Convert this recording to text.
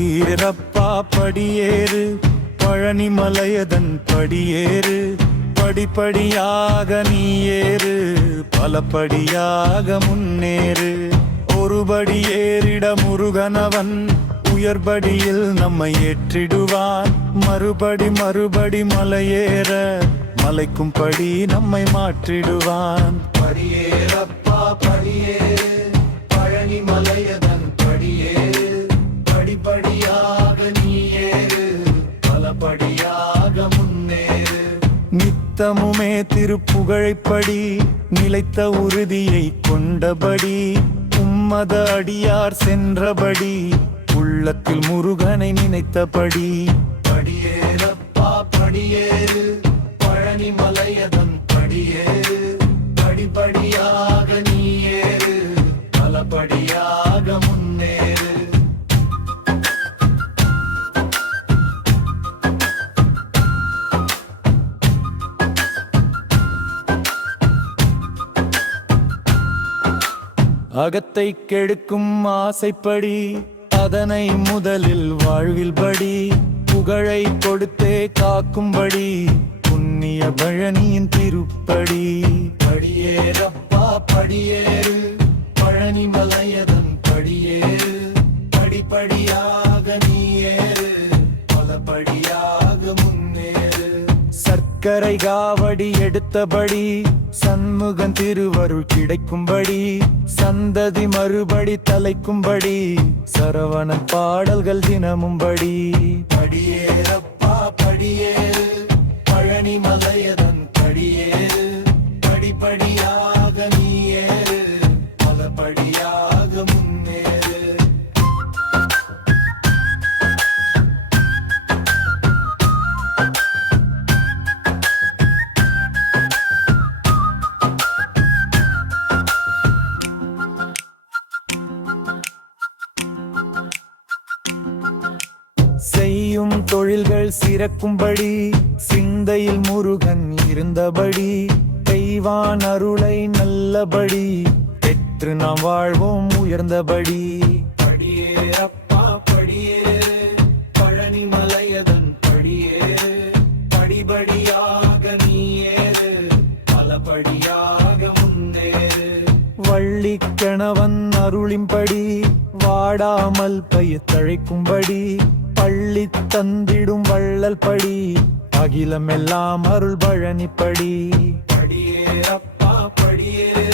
படியேறப்பா படியேறு, பழனி மலையதன் படியேறு, படிப்படியாக நீ ஏறு, பலப்படியாக முன்னேறு. ஒருபடி ஏறிட முருகனவன் உயர்படியில் நம்மை ஏற்றிடுவான். மறுபடி மலையேற மலைக்கும் படி நம்மை மாற்றிடுவான். படியேறப்பா படியேறு, பழனி மலையதன் படியேறு, படிப்படியாக நீ ஏறு, பலப்படியாக முன்னேறு. நித்தமுமே திருப்புகழைப்படி நிலைத்த உறுதியை கொண்டபடி, உம்மத அடியார் சென்றபடி, உள்ளத்தில் முருகனை நினைத்தபடி. படியேறப்பா படியேறு, பழனி மலையதன் படியேறு, படிப்படியாக நீ ஏறு, பலப்படியாக முன்னேறு. அகத்தை கெடுக்கும் ஆசைப்படி அதனை முதலில் வாழ்வில் படி, புகழை கொடுத்தே காக்கும்படி புண்ணிய பழனியின் திருப்படி. படியேறப்பா படியேறு, பழனி மலையதன் படியேறு, படிப்படியாக நீ ஏறு, பலப்படியாக முன்னேறு. சர்க்கரை காவடி எடுத்தபடி சண்முகன் திருவருள் கிடைக்கும்படி, சந்ததி மறுபடி தலைக்கும்படி சரவணன் பாடல்கள் தினமும்படி. படியேறப்பா படியேறு, பழனி மலையதன் படியேறு, படிப்படியாக நீ ஏறு, பலப்படியாக முன்னேறு. செய்யும் தொழில்கள் சிறக்கும்படி சிந்தையில் முருகன் இருந்தபடி, தெய்வான் அருளை நல்லபடி பெற்று நாம் வாழ்வோம் உயர்ந்தபடி. படியேறப்பா படியேறு, பழனி மலையதன் படியேறு, படிபடியாக நீ ஏறு, பலப்படியாக முன்னேறு. வள்ளி கணவன் அருளின்படி வாடாமல் பயிர் தழைக்கும்படி, பள்ளி தந்திடும் வள்ளல் படி அகிலமெல்லாம் அருள் பழனிப்படி. படியேறப்பா படியேறு,